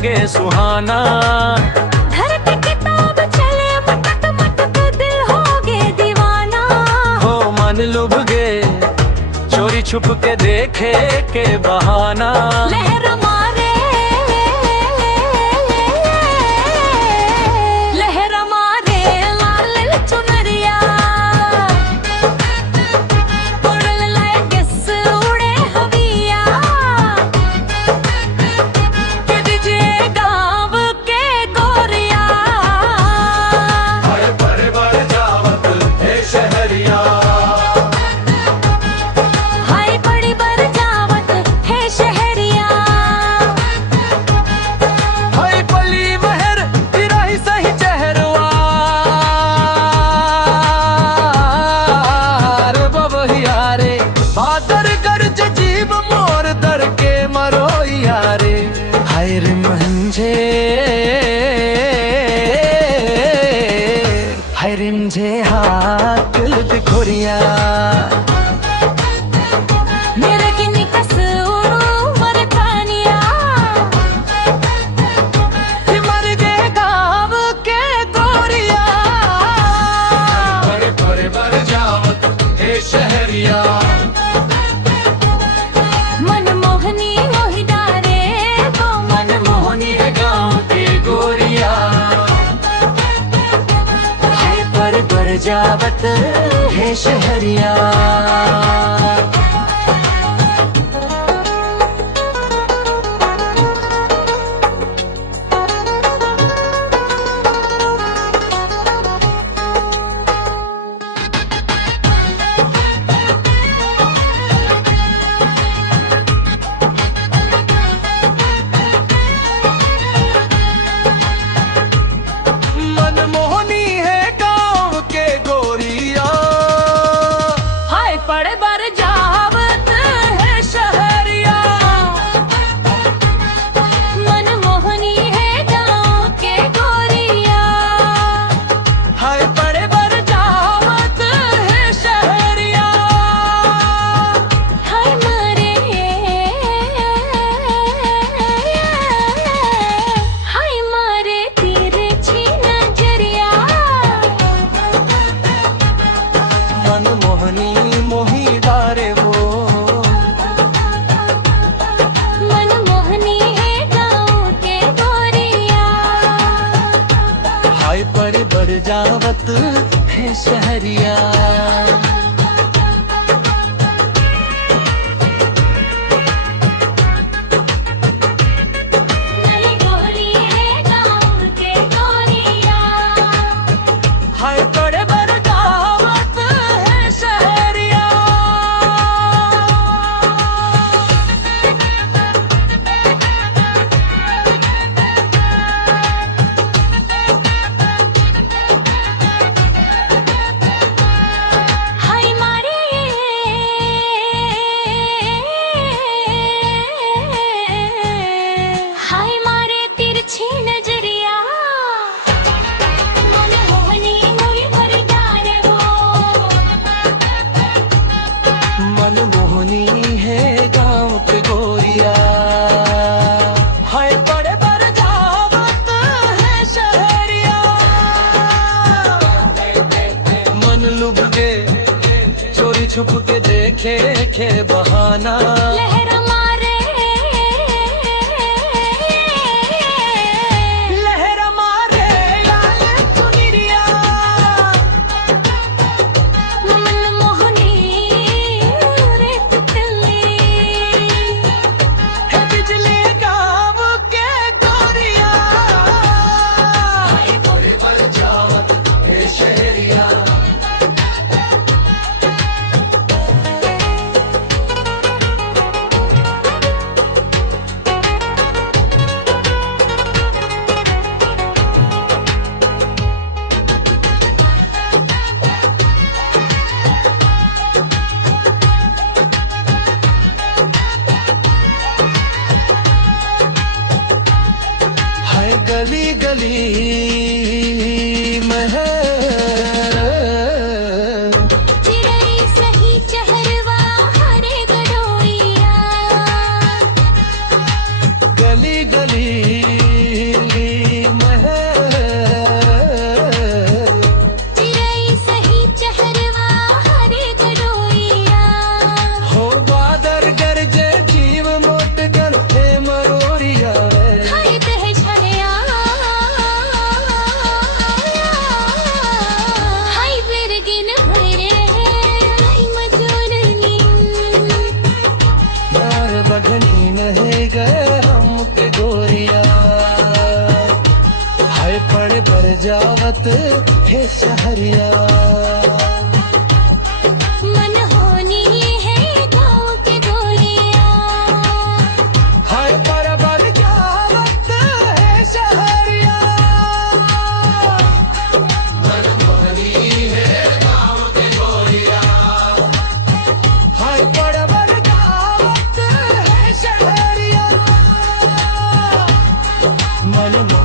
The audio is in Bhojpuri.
लगे सुहाना। धरती किताब चले मटक मटक दिल हो गे दीवाना। हो मन लुभ गे चोरी छुप के देखे के बहाना। लहर मारे लाल चुनरिया उड़न लायक किस उड़े हविया के दीजे गाँव के गोरिया। हाय बड़े बड़े जावत हे शहरिया। हाय बड़ी बरजावत है शहरिया। हाय पली महर तेरा ही सही चेहरवा। रे बबहिया रे बादर गरज जीव मोर दर के मरो यारे। हाय रे मंझे हाय रिमझे हाथ बिखोरिया। मेरे की निकस उमर कानिया मर गए गाँव के गोरिया। बड़े बड़े बर जावत हे शहरिया। मनमोहनी मोहि डारे तो मनमोहनी है गाँव की गोरिया। हाय पर जावत है शहरिया। मनमोहनी है गाँव के गोरिया। हाय पड़े बर जावत है शहरिया। मनमोहनी है गाँव के गोरिया। हाय बड़े बर जावत है शहरिया। हाय मारे तिरछी नजरिया। मनमोहनी मोही डारे वो। मनमोहनी है गाँव के गोरिया। हाय पर बढ़ जावत है शहरिया। नली गोरी है गाँव के गोरिया। हाय बड़े बड़ जावत है शहरिया। हाय मारे हाय मारे तिरछी नजरिया। मनमोहनी मोहि भर डारे वो। मनमोहनी है गाँव के गोरिया। हाय बड़े बड़ जावत है शहरिया। मन लुभ के चोरी छुप के देखे के बहाना। लहर मारे लहर मारे लाल चुनरिया। मनमोहनी रे तितली। है बिजली गाँव के गोरिया। हाय बड़े बड़ जावत है शहरिया। हाय गली गली महर। चिड़ै सही चहरवा हरे गडोरिया। गली गली बर जावत है शहरिया। मन होनी है गाँव के गोरिया। हाय पर बर जावत है शहरिया। हाय पर बर जावत है शहरिया। मन